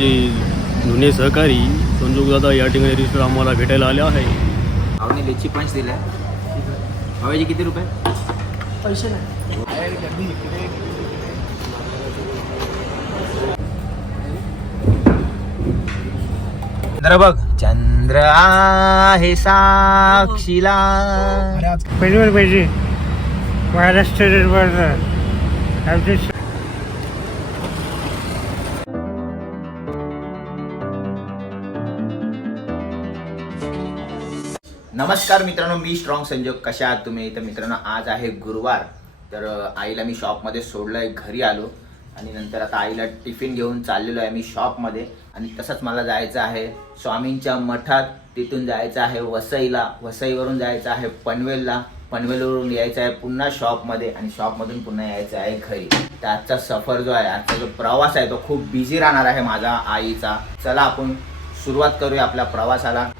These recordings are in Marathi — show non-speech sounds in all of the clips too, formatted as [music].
माझे जुने सहकारी संजोग दादा या ठिकाणी रिस्टर आम्हाला भेटायला आले आहे. लिची पंच किती रुपये? पैसे नाही. चंद्र बघ. चंद्र आहे साक्षीला. पाहिजे. महाराष्ट्र नमस्कार मित्रांनो मी स्ट्रॉंग संजोग. कशा आहात तुम्ही? तर मित्रांनो आज आहे गुरुवार. तर आईला मी शॉपमध्ये सोडलंय घरी आलो. आणि नंतर आता आईला टिफिन घेऊन चाललेलो आहे मी शॉपमध्ये आणि तसंच मला जायचं आहे स्वामींच्या मठात. तिथून जायचं आहे वसईला. वसईवरून जायचं आहे पनवेलला. पनवेलवरून यायचं आहे पुन्हा शॉपमध्ये आणि शॉपमधून पुन्हा यायचं आहे घरी. तर आजचा सफर जो आहे आजचा जो प्रवास आहे तो खूप बिझी राहणार आहे माझा आईचा. चला आपण सुरुवात करूया आपल्या प्रवासाला.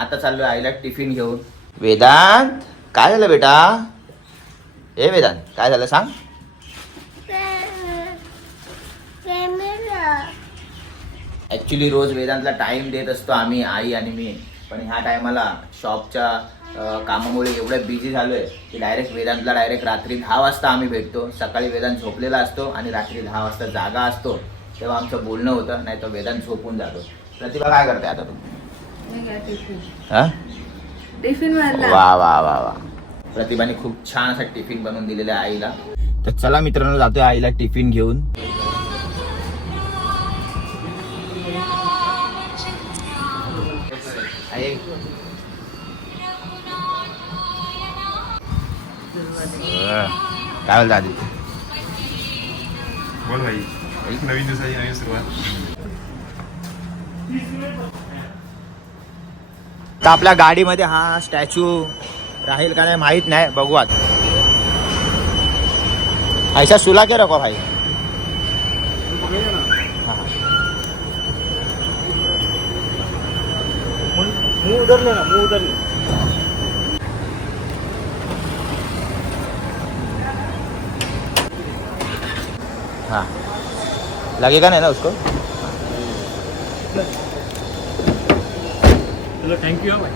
आता चाललोय आईला टिफिन घेऊन. वेदांत काय झालं बेटा? ए वेदांत काय झालं सांग? ऍक्च्युली रोज वेदांतला टाइम देत असतो आम्ही आई आणि मी. पण ह्या टायमाला शॉपच्या कामामुळे एवढं बिझी झालोय की डायरेक्ट वेदांतला डायरेक्ट रात्री दहा वाजता आम्ही भेटतो. सकाळी वेदांत झोपलेला असतो आणि रात्री दहा वाजता जागा असतो. तेव्हा आमचं बोलणं होतं नाही तर वेदांत झोपून जातो. प्रतिभा काय करते आता तू? हा? वा वा वा वा. प्रतिभाने खूप छान असा टिफिन बनवून दिलेला आहे आईला. तर चला मित्रांनो जातोय आईला टिफिन घेऊन. आई, काय बोलता आधी? बोल भाई. एक नवीन दिवसाची नवीन सुरुवात. [laughs] तर आपल्या गाडीमध्ये हा स्टॅच्यू राहील का नाही माहीत नाही. बघू आता. ऐसा सुला के रखो भाई. हा. मुंह उधरले हाँ. लगेगा नहीं ना उसको? चलो थँक्यू भाई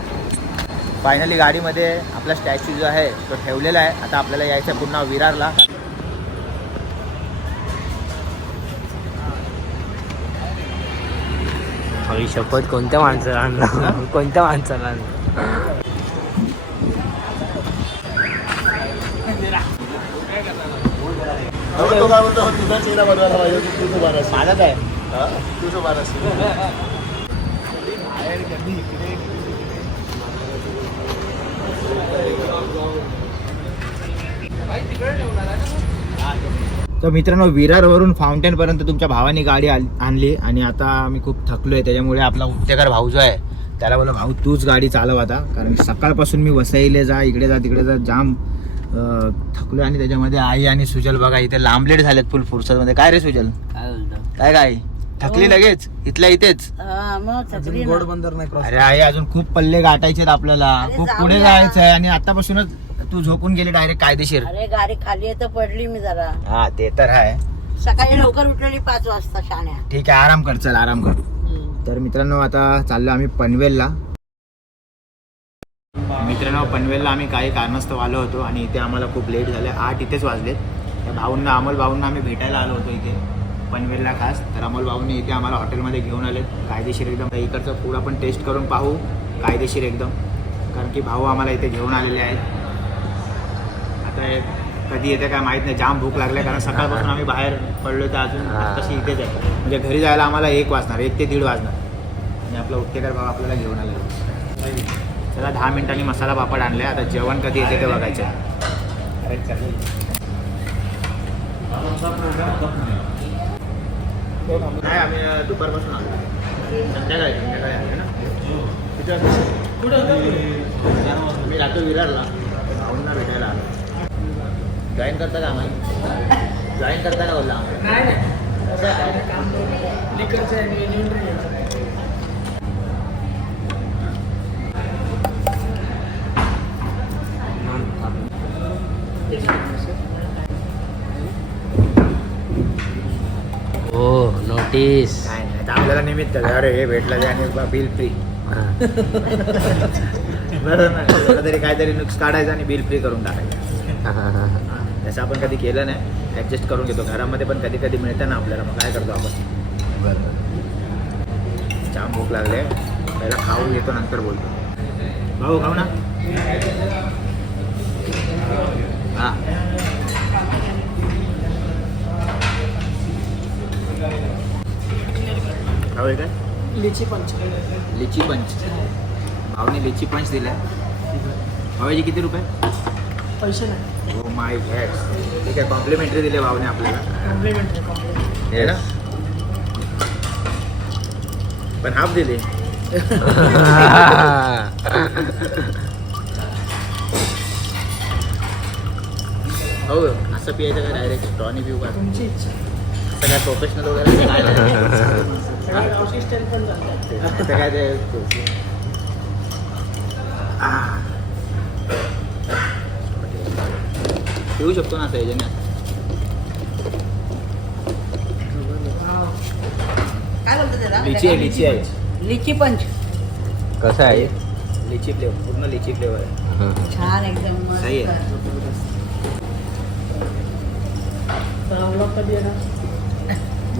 फायनली गाडीमध्ये आपला स्टॅच्यू जो आहे तो ठेवलेला आहे. आता आपल्याला यायचं आहे पुन्हा विरारला. हवी शपथ कोणत्या माणसाला आणलं कोणत्या माणसाला आणलं तुझा चेहरा बनवायला पाहिजे तुझं बारा माझाच आहे तुझं बारा तर मित्रांनो विरारवरून फाउंटेन पर्यंत तुमच्या भावाने गाडी आणली. आणि आता मी खूप थकलोय. त्याच्यामुळे आपला उपतेकर भाऊ जो आहे. त्याला बोला भाऊ तूच गाडी चालव आता. कारण सकाळपासून मी वसईले जा इकडे जा तिकडे जा जाम अं, थकलोय. आणि त्याच्यामध्ये आई आणि सुजल बघा इथे लांबलेट झालेत फुल फुरसत मध्ये काय रे सुजल? काय काय थकली लगेच? इथल्या इथेच? गोड बंदर नाही क्रॉस अरे आई अजून खूप पल्ले गाठायचे आपल्याला. खूप. पुढे जायचं आहे आणि आतापासूनच तू झोपून गेली डायरेक्ट कायदेशीर. अरे गाडी खाली आहे तर पडली मी जरा. हा ते तर आहे. सकाळी लवकर उठलेली पाच वाजता शाण्या. ठीक आहे आराम कर चल आराम कर. तर मित्रांनो आता चाललो आम्ही पनवेलला. मित्रांनो पनवेलला आम्ही काही कारणास्तव आलो होतो आणि इथे आम्हाला खूप लेट झाले. आठ इथेच वाजलेत. त्या भाऊंना अमोल भाऊंना आम्ही भेटायला आलो होतो इथे पनवेलला खास. तर अमोल भाऊंनी इथे आम्हाला हॉटेलमध्ये घेऊन आलेत. कायदेशीर एकदम. इकडचं फूड आपण टेस्ट करून पाहू. कायदेशीर एकदम. कारण की भाऊ आम्हाला इथे घेऊन आलेले आहेत. आता हे कधी येते काय माहीत नाही. जाम भूक लागली कारण सकाळपासून आम्ही बाहेर पडलो तर अजून. तशी इथेच आहे. म्हणजे घरी जायला आम्हाला एक वाजणार एक ते दीड वाजणार. आणि आपला उत्तेकर भाव आपल्याला घेऊन आला. चला दहा मिनिटांनी मसाला पापड आणले आता जेवण कधी येते ते बघायचं. नाही आम्ही दुपारपासून आलो. संध्याकाळी संध्याकाळी आले ना. वाजता? मी राहतो विरारला. भाऊंना भेटायला आलो. जॉईन करता का आम्हाला जॉईन करता का बोलला? हो नोटीस नाही नाही तर आपल्याला निमित्त. अरे हे भेटलं ते आणि बिल फ्री बरोबर ना तरी काहीतरी नुक्स काढायचं आणि बिल फ्री करून टाकायचं. तसं आपण कधी केलं नाही ऍडजस्ट करून घेतो. घरामध्ये पण कधी कधी मिळतं ना आपल्याला. मग काय करतो आपण? जाम भूक लागले. पहिला खाऊ घेतो नंतर बोलतो. भाऊ खाऊ ना. हा. खाऊ काय? लिची पंच. लिची पंच. भाऊने लिची पंच दिलाय. भावाचे किती रुपये? पैसे नाही. हो माय गॅड ठीक आहे कॉम्प्लिमेंटरी दिले भाऊने आपल्याला. कॉम्प्लिमेंटरी कॉम्प्लिमेंटरी हे ना? पण हाफ दिले. हो असं पियायचं का डायरेक्ट टॉनी पिऊ का तुमची इच्छा. काय प्रोफेशनल वगैरे काय ते पिऊ शकतो ना असं याच्याने. काय बोलतो त्याला? लिची आहे लिची आहे. लिची पंच. कसं आहे? लिची फ्लेवर पूर्ण लिची फ्लेवर आहे. छान एकदम मस्त. सही आहे.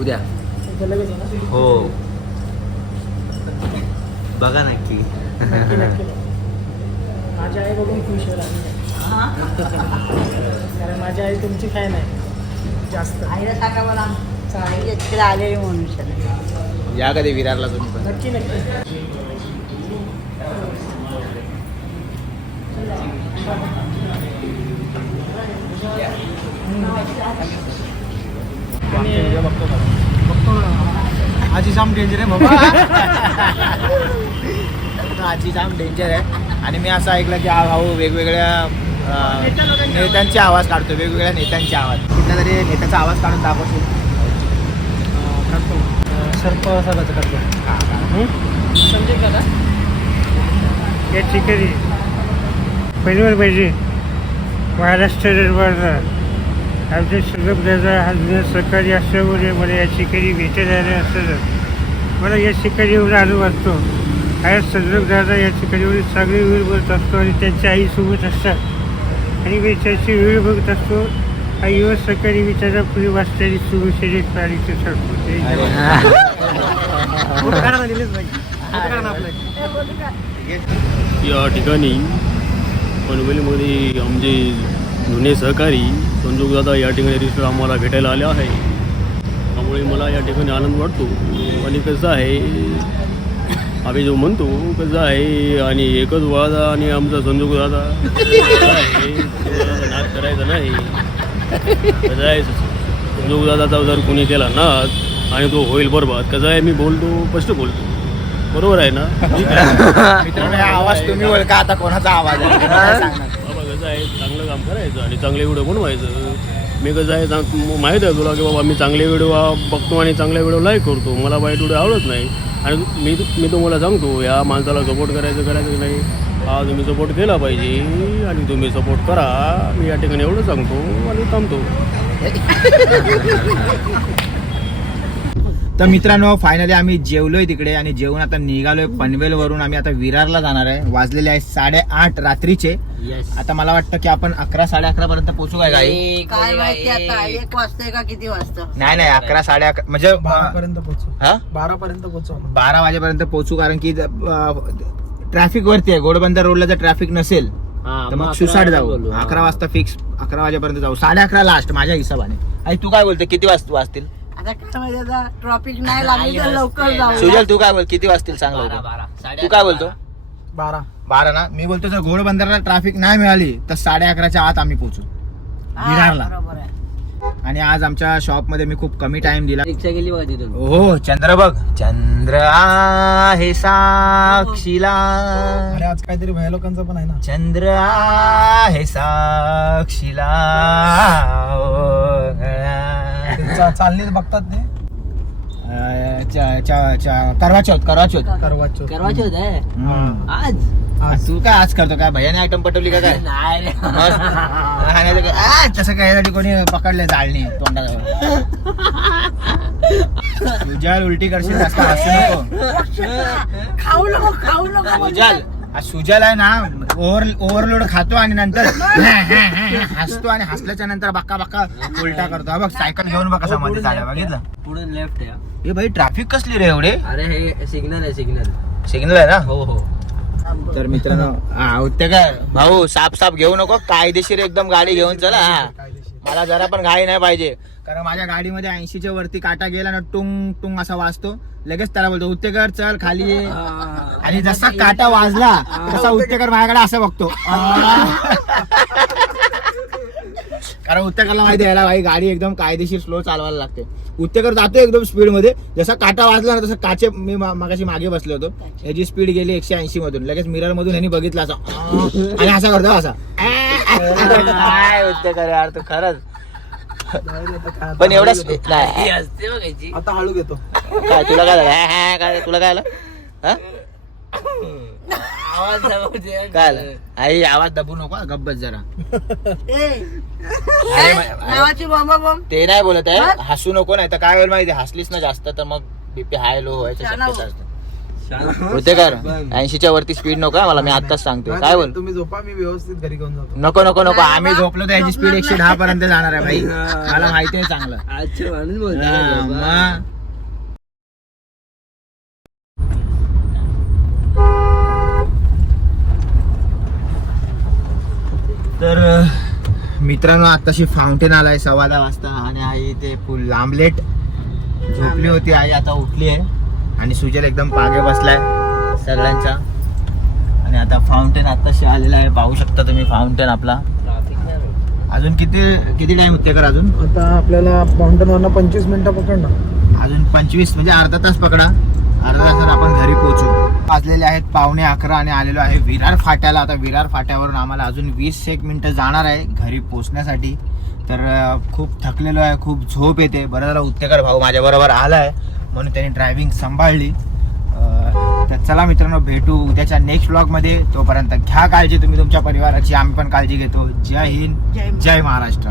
उद्या. हो. बघा नक्की. माझी आई बघून खुश हा? कारण माझी आई तुमची फॅन आहे जास्त. आईला सांगा मला. आई आलेली या कधी विरारला तुम्ही पण? नक्की नक्की. आणि- बघतो ना आजी जाम डेंजर आहे बाबा. आजी जाम डेंजर आहे. आणि मी असं ऐकलं की हा भाऊ वेगवेगळ्या नेत्यांचे आवाज काढतो वेगवेगळ्या नेत्यांचे आवाज. कुठल्या तरी नेत्याचा आवाज काढून अं, सर्प सगळं करतो. हा, हा. समजेल का आता? या ठिकाणी पहिल्यावर पाहिजे. महाराष्ट्र दरबारला आमचे सुलभदादा हा जुन्या सहकारी असल्यामुळे मला या ठिकाणी भेटायला आले मला या ठिकाणी येऊन आलो वाटतो हा दादा या ठिकाणी एवढी चांगली वेळ बघत असतो आणि त्यांच्या आईसोबत असतात. आणि मी त्याची वेळ बघत असतो. हा युवा सहकारी मी त्यांना पुढे वाचलेली शुभेच्छा आणि ते सांगतो जय जवान. फोटो काढा ना, दिलेच नाही फोटो काढा ना आपले या ठिकाणी पनवेलमध्ये आमचे जुने सहकारी संजोगदादा या ठिकाणी रिसर आम्हाला भेटायला आले आहे. त्यामुळे मला या ठिकाणी आनंद वाटतो. आणि कसं आहे आम्ही जो म्हणतो कसं आहे आणि एकच वादा आणि आमचा आहे संजोगदादाचा नाद करायचा नाही. कसं आहे संजोगदादाचा जर कोणी केला नाद आणि तो होईल बरोबर कसं आहे मी बोलतो स्पष्ट बोलतो. बरोबर आहे ना? मित्रांनो आवाज तुम्ही ओळखा आता कोणाचा आवाज आहे? कसं आहे चांगलं काम करायचं आणि चांगले व्हिडिओ बनवायचं. मी कसं आहे सांग माहीत आहे तुला की बाबा मी चांगले व्हिडिओ बघतो आणि चांगले व्हिडिओ लाईक करतो. मला वाईट व्हिडिओ आवडत नाही. आणि मी मी तुम्हाला सांगतो या माणसाला सपोर्ट करायचं करायचं की नाही. हा तुम्ही सपोर्ट केला पाहिजे आणि तुम्ही सपोर्ट करा. मी या ठिकाणी एवढं सांगतो आणि थांबतो. [laughs] तर मित्रांनो फायनली आम्ही जेवलोय तिकडे आणि जेवून आता निघालोय पनवेलवरून. आम्ही आता विरारला जाणार आहे. वाजलेले आहे साडेआठ रात्रीचे. आता मला वाटतं की आपण अकरा साडे अकरा पर्यंत पोहोचू काय गाडी काय माहिती आता? एक वाजताय का किती वाजता? नाही नाही अकरा साडे अकरा म्हणजे बारा पर्यंत पोहोचू. हा? बारा पर्यंत पोहोचू बारा वाजेपर्यंत पोहोचू कारण की ट्रॅफिक वरती आहे. गोडबंदर रोडला जर ट्रॅफिक नसेल तर मग सुसाट जाऊ. अकरा वाजता फिक्स अकरा वाजेपर्यंत जाऊ. साडे अकरा लास्ट माझ्या हिशोबाने. आणि तू काय बोलते? किती वाजता वाजतील? आता काय माहिती आता ट्रॉफिक नाही लागली तर लवकर जाऊ. सुजल तू काय बोल किती वाजतील सांग लवकर. तू काय बोलतो? बारा. बारा ना? मी बोलतो जर घोडबंदरला ट्रॅफिक नाही मिळाली तर साडे अकराच्या आत आम्ही पोहोचू. हा, विरारला. बरोबर आहे. आणि आज आमच्या शॉपमध्ये मी खूप कमी टाइम दिला. रिक्षा गेली बघा तिथून. हो चंद्र बघ. चंद्र आहे साक्षीला. अरे आज काहीतरी भया लोकांचा पण आहे ना. चंद्र आहे साक्षीला. ते चा- बघतात ते. करवा चौथ करवा चौथ होत आहे हम्म. आज? तू काय आज करतो? काय भैयाने आयटम पटवली का काय? नाही रे? हा, काय, आ, तसं कोणी पकडले जाळणी तोंडाजवळ. [laughs] सुजाल उलटी करशील जास्त हसू नको. खाऊ नको खाऊ नको सुजाल हा सुजाल आहे ना ओव्हर ओव्हरलोड खातो आणि नंतर [laughs] हसतो आणि हसल्याच्या नंतर बक्का बक्का उलटा करतो. हा बघ सायकल घेऊन बघ कसा मध्ये झाला बघितलं? पुढे लेफ्ट आहे. हे भाई ट्रॅफिक कसली रे एवढे? अरे हे सिग्नल आहे सिग्नल सिग्नल आहे ना? हो हो. तर मित्रांनो हा, ते काय? भाऊ साप साप घेऊ नको कायदेशीर एकदम गाडी घेऊन चला हा. मला जरा पण घाई नाही पाहिजे. कारण माझ्या गाडीमध्ये ऐंशीच्या वरती काटा गेला ना टुंग टुंग असा वाजतो. लगेच त्याला बोलतो उत्तेकर चल खाली ये. आणि जसा काटा वाजला तसा उत्तेकर माझ्याकडे असं बघतो. कारण उत्तेकरला माहिती आहे याला भाई गाडी एकदम कायदेशीर स्लो चालवायला लागते. उत्तेकर जातो एकदम स्पीडमध्ये जसा काटा वाजला ना तसं काचे मी मागाशी मागे बसलो होतो. याची स्पीड गेली एकशे ऐंशी मधून. लगेच मिरर मधून यांनी बघितलं असं. आणि असा करतो असा. काय उत्तेकर यार तू खरंच. पण एवढा speed नाही. आता हळू घेतो. काय तुला काय झालं? काय काय तुला काय आलं हा? आवाज दाबव दे. काय आलं आई आवाज दबू नको हा, गप्प बस जरा अरे मा- नावाची बॉम्बा बॉम्ब. ते नाही बोलत आहे हसू नको नाही तर काय होईल माहिती हसलीस ना जास्त तर मग बीपी हाय लो व्हायचं शाना शक्यता असते. होते कर ऐंशीच्या वरती स्पीड नको आहे मला मी आताच सांगतो काय बोल? तुम्ही झोपा मी व्यवस्थित घरी घेऊन जातो. नको नको नको नाही आम्ही बा. झोपलो तर याची स्पीड एकशे दहा पर्यंत जाणार आहे भाई. मला माहिती आहे चांगलं. अच्छा बोलतो हा? मग. तर मित्रांनो आताशी फाउंटेन आलाय सव्वा दहा वाजता आणि आई ते फुल आमलेट झोपली होती आई आता उठली आहे. आणि सुजल एकदम पागे बसलाय सगळ्यांचा आणि आता फाउंटेन आताशी आलेला आहे. पाहू शकता तुम्ही फाउंटेन आपला. अजून किती किती टाइम होते कर अजून? आता आपल्याला फाउंटन वरनं पंचवीस मिनिटं पकडणार. अजून पंचवीस म्हणजे अर्धा तास पकडा. अर्धा तासात आपण घरी पोहोचू. वाजलेले आहेत पावणे अकरा आणि आलेलो आहे विरार फाट्याला. आता विरार फाट्यावरून आम्हाला अजून वीस एक मिनिटं जाणार आहे घरी पोहोचण्यासाठी. तर खूप थकलेलो आहे खूप झोप येते. बरं झालं उत्तेकर भाऊ माझ्याबरोबर आला आहे म्हणून त्यांनी ड्रायव्हिंग सांभाळली. तर चला मित्रांनो भेटू उद्याच्या नेक्स्ट ब्लॉगमध्ये तोपर्यंत घ्या काळजी तुम्ही तुमच्या परिवाराची. आम्ही पण काळजी घेतो. जय हिंद. जय महाराष्ट्र.